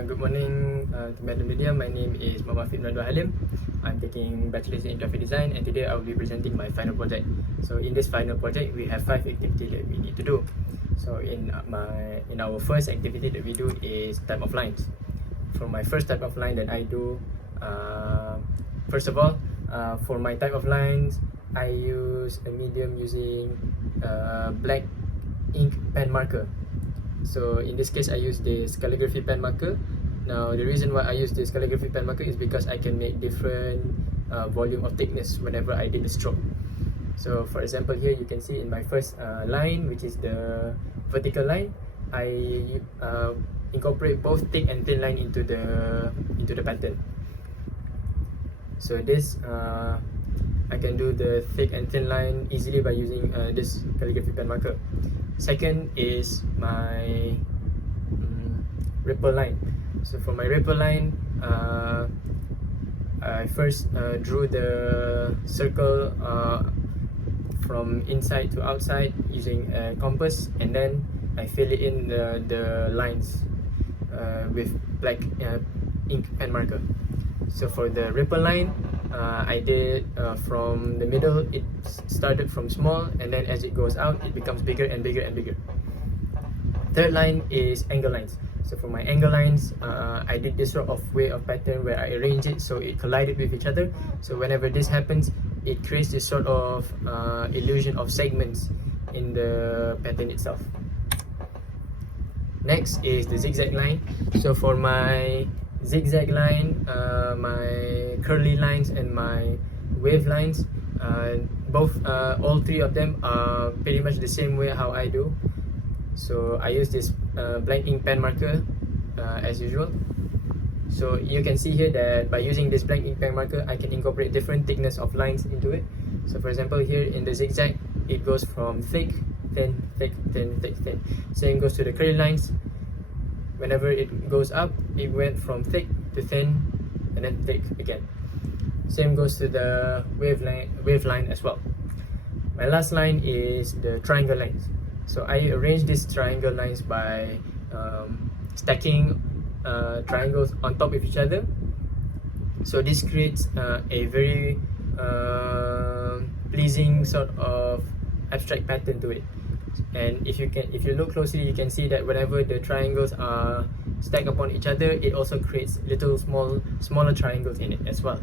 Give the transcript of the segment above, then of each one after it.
Good morning to Madam Lydia. My name is Muhammad Fit Radwa Halim. I'm taking Bachelor's in Graphic Design, and today I will be presenting my final project. So in this final project, we have 5 activities that we need to do. So in our first activity that we do is type of lines. For my first type of line that I do, first of all, for my type of lines, I use a medium using black ink pen marker. So in this case, I use this calligraphy pen marker. Now the reason why I use this calligraphy pen marker is because I can make different volume of thickness whenever I did the stroke. So for example, here you can see in my first line, which is the vertical line, I incorporate both thick and thin line into the pattern. So this I can do the thick and thin line easily by using this calligraphy pen marker. Second is my ripple line. So for my ripple line, I first drew the circle from inside to outside using a compass, and then I fill it in the lines with black ink pen marker. So for the ripple line, I did from the middle. It started from small, and then as it goes out, it becomes bigger and bigger and bigger. Third line is angle lines. So for my angle lines, I did this sort of way of pattern where I arrange it so it collided with each other. So whenever this happens, it creates this sort of illusion of segments in the pattern itself. Next is the zigzag line. So for my zigzag line, my curly lines and my wave lines, all three of them are pretty much the same way how I do. So I use this black ink pen marker as usual. So you can see here that by using this black ink pen marker, I can incorporate different thickness of lines into it. So for example, here in the zigzag, it goes from thick, thin, thick, thin, thick, thin. Same goes to the curly lines. Whenever it goes up, it went from thick to thin and then thick again. Same goes to the wave line as well. My last line is the triangle lines. So I arrange these triangle lines by stacking triangles on top of each other. So this creates a very pleasing sort of abstract pattern to it. And if you look closely, you can see that whenever the triangles are stacked upon each other, it also creates little smaller triangles in it as well.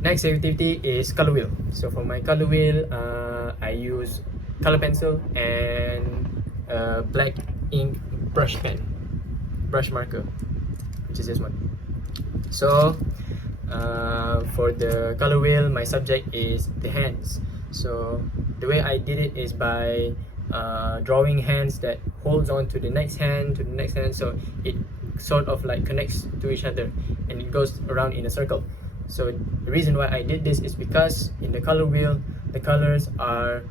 Next activity is color wheel. So for my color wheel, I use color pencil and black ink brush marker, which is this one. So for the color wheel, my subject is the hands. So the way I did it is by drawing hands that holds on to the next hand, so it sort of like connects to each other and it goes around in a circle. So the reason why I did this is because in the color wheel, the colors are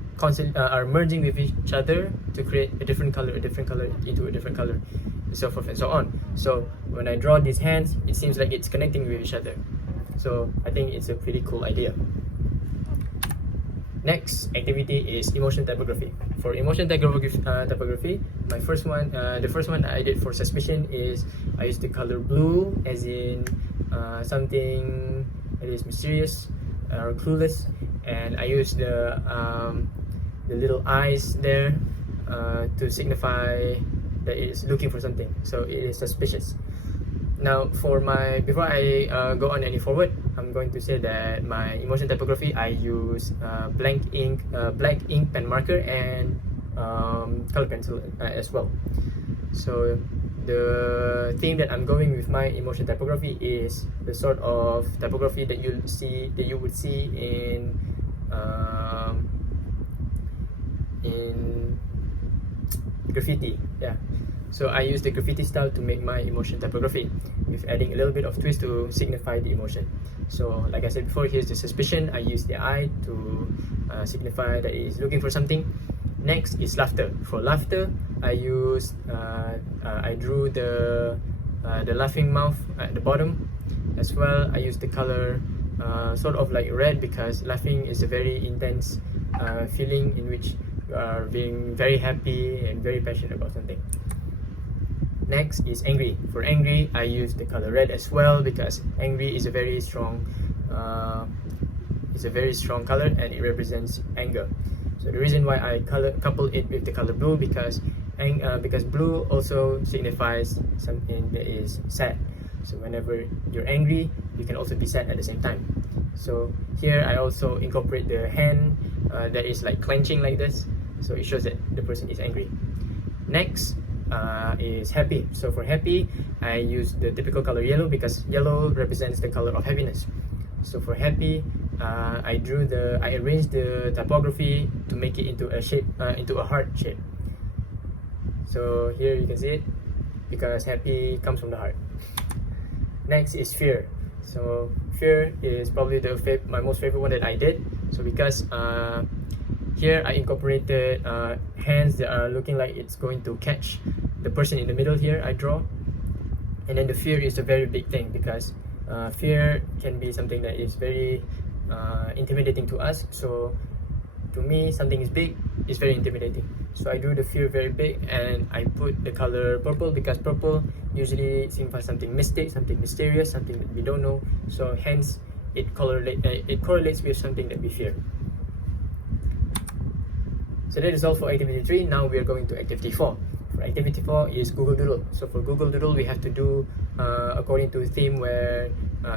merging with each other to create a different color into a different color, and so forth and so on. So when I draw these hands, it seems like it's connecting with each other. So I think it's a pretty cool idea. Next activity is emotion typography. For emotion typography, the first one I did for suspicion is I used the color blue, as in something that is mysterious or clueless, and I used the little eyes there to signify that it is looking for something. So it is suspicious. Now, before I go on any forward, I'm going to say that my emotion typography, I use black ink pen marker and color pencil as well. So the thing that I'm going with my emotion typography is the sort of typography that you would see in graffiti. Yeah. So I use the graffiti style to make my emotion typography, with adding a little bit of twist to signify the emotion. So like I said before, here's the suspicion. I use the eye to signify that it is looking for something. Next is laughter. For laughter, I drew the laughing mouth at the bottom. As well, I use the color sort of like red, because laughing is a very intense feeling in which you are being very happy and very passionate about something. Next is angry. For angry, I use the color red as well because angry is a very strong color and it represents anger. So the reason why I couple it with the color blue because blue also signifies something that is sad. So whenever you're angry, you can also be sad at the same time. So here I also incorporate the hand that is like clenching like this, so it shows that the person is angry. Next is happy. So for happy, I use the typical color yellow because yellow represents the color of happiness. So for happy, I arranged the typography to make it into a shape, into a heart shape. So here you can see it because happy comes from the heart. Next is fear. So fear is probably my most favorite one that I did. So because here I incorporated hands that are looking like it's going to catch the person in the middle here I draw. And then the fear is a very big thing because fear can be something that is very intimidating to us. So to me, something is big is very intimidating. So I do the fear very big and I put the color purple because purple usually signifies something mystic, something mysterious, something that we don't know. So hence it correlates with something that we fear. So that is all for activity 3. Now we are going to activity 4. For activity 4 is Google Doodle. So for Google Doodle, we have to do according to a theme where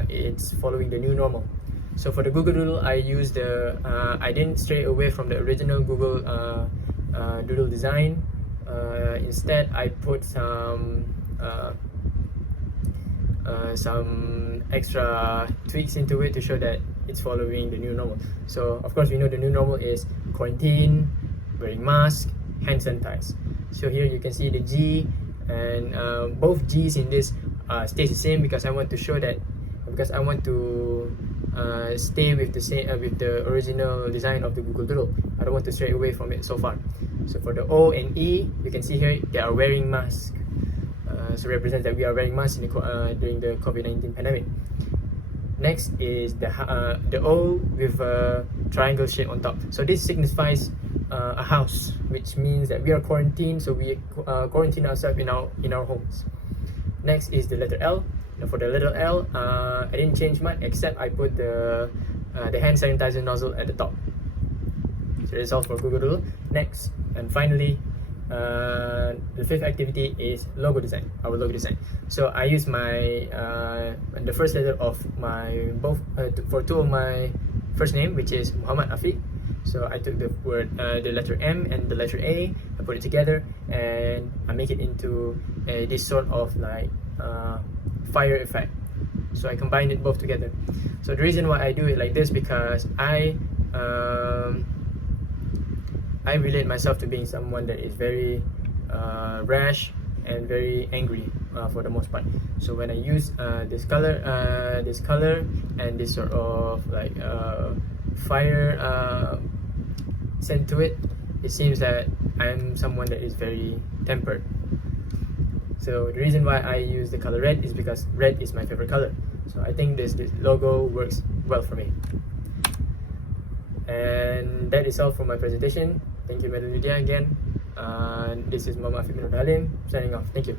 it's following the new normal. So for the Google Doodle, I used I didn't stray away from the original Google Doodle design. Instead, I put some extra tweaks into it to show that it's following the new normal. So of course, we know the new normal is quarantine, wearing mask, hand sanitize. So here you can see the G and both G's in this stays the same because I want to show that stay with the same with the original design of the Google Doodle. I don't want to stray away from it so far. So for the O and E, you can see here they are wearing masks. So represents that we are wearing masks during the COVID-19 pandemic. Next is the O with a triangle shape on top. So this signifies a house, which means that we are quarantined. So we quarantine ourselves in our homes. Next is the letter L. Now for the letter L, I didn't change much except I put the hand sanitizer nozzle at the top. So that's all for Google Doodle. Next and finally, the 5th activity is logo design. Our logo design. So I use my the first letter of my for 2 of my first name, which is Muhammad Afiq. So I took the letter M and the letter A, I put it together and I make it into this sort of like fire effect. So I combine it both together. So the reason why I do it like this because I relate myself to being someone that is very rash and very angry for the most part. So when I use this color and this sort of like fire scent to it, it seems that I'm someone that is very tempered. So the reason why I use the color red is because red is my favorite color. So I think this logo works well for me. And that is all for my presentation. Thank you, Madam Lydia again. This is Muhammad Afiq bin Halim signing off. Thank you.